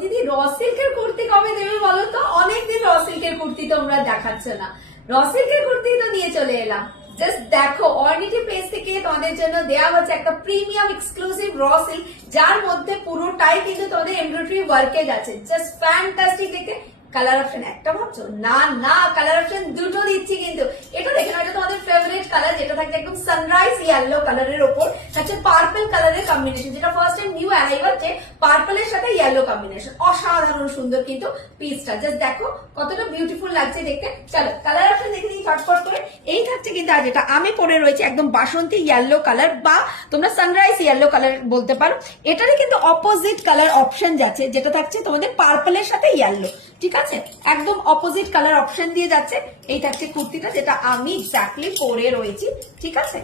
দিদি র সিল্কের কুর্তি কবে দেবে বলো তো? অনেকদিন র সিল্কের কুর্তি তোমরা দেখাচ্ছ না। র সিল্কের কুর্তি তো নিয়ে চলে এলাম। জাস্ট দেখো, অর্নিটি পেজ থেকে তোমাদের জন্য দেওয়া হচ্ছে একটা প্রিমিয়াম এক্সক্লুসিভ র সিল্ক, যার মধ্যে পুরোটাই কিন্তু তোমাদের এমব্রয়ডারি ওয়ার্কেজ আছে। জাস্ট ফ্যান্টাস্টিক দেখতে। কালার অপশন একটা ভাবছো? না না, কালার অপশন দুটো দিচ্ছি কিন্তু। এটা দেখে নাও, এটা তোমাদের ফেভারিট কালার, যেটা থাকছে একদম সানরাইজ ইয়েলো কালারের ওপর থাকছে পার্পল কালারের কম্বিনেশন, যেটা ফার্স্ট টাইম নিউ অ্যারাইভাল যে পার্পলের সাথে ইয়েলো কম্বিনেশন। অসাধারণ সুন্দর কিন্তু পিসটা, জাস্ট দেখো কতটা বিউটিফুল লাগছে দেখতে। চলো কালার অপশন দেখে নিই চটপট করে। এই থাকছে কিন্তু, আর যেটা আমি পরে রয়েছে একদম বাসন্তী ইয়েলো কালার, বা তোমরা সানরাইজ ইয়েলো কালার বলতে পারো। এটারই কিন্তু অপোজিট কালার অপশন যাচ্ছে, যেটা থাকছে তোমাদের পার্পলের সাথে ইয়েলো। ঠিক আছে, একদম অপোজিট কালার অপশন দিয়ে যাচ্ছে। এই থাকছে কুর্তিটা, যেটা আমি এক্স্যাক্টলি পরে রয়েছি। ঠিক আছে,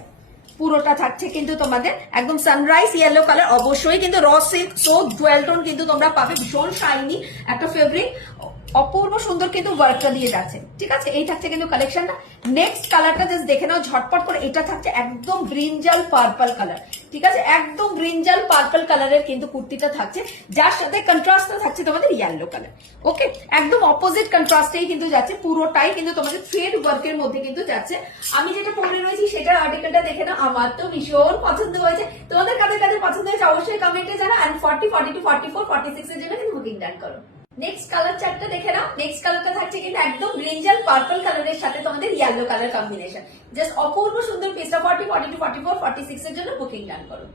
পুরোটা থাকছে কিন্তু তোমাদের একদম সানরাইজ ইয়েলো কালার। অবশ্যই কিন্তু raw silk so Jewel tone কিন্তু তোমরা পাবে, ভীষণ শাইনি একটা ফেব্রিক, অপূর্ব সুন্দর কিন্তু ওয়ার্কটা দিয়ে যাচ্ছে। ঠিক আছে, এই থাকছে কিন্তু কালেকশনটা। নেক্সট কালারটা জাস্ট দেখে নাও ঝটপট করে। এটা থাকছে একদম ব্রিঞ্জাল পার্পল কালার। ঠিক আছে, একদম ব্রিঞ্জাল পার্পল কালারের কিন্তু কুর্তিটা থাকছে, যার সাথে কন্ট্রাস্টটা থাকছে তোমাদের ইয়েলো কালার। ওকে, একদম অপোজিট কন্ট্রাস্টেই কিন্তু যাচ্ছে, পুরোটাই কিন্তু তোমাদের থ্রেড ওয়ার্কের মধ্যে কিন্তু যাচ্ছে। আমি যেটা পরে রয়েছি সেটার আর্টিকেলটা দেখে নাও, আমার তো ভীষণ পছন্দ হয়েছে। তোমাদের কাদের কাদের পছন্দ হয়েছে অবশ্যই কমেন্টে জানাও। এন্ড 40, 42, 44, 46 এর জন্য কিন্তু বুকিং ডান করো। নেক্সট কালার চার্টটা দেখে নাও। নেক্সট কালারটা থাকছে কিন্তু একদম ব্রিঞ্জাল পার্পল কালারের সাথে তোমাদের ইয়েলো কালার কম্বিনেশন। জাস্ট অপূর্ব সুন্দর পিসটা। 40, 42, 44, 46 এর জন্য বুকিং ডান করো।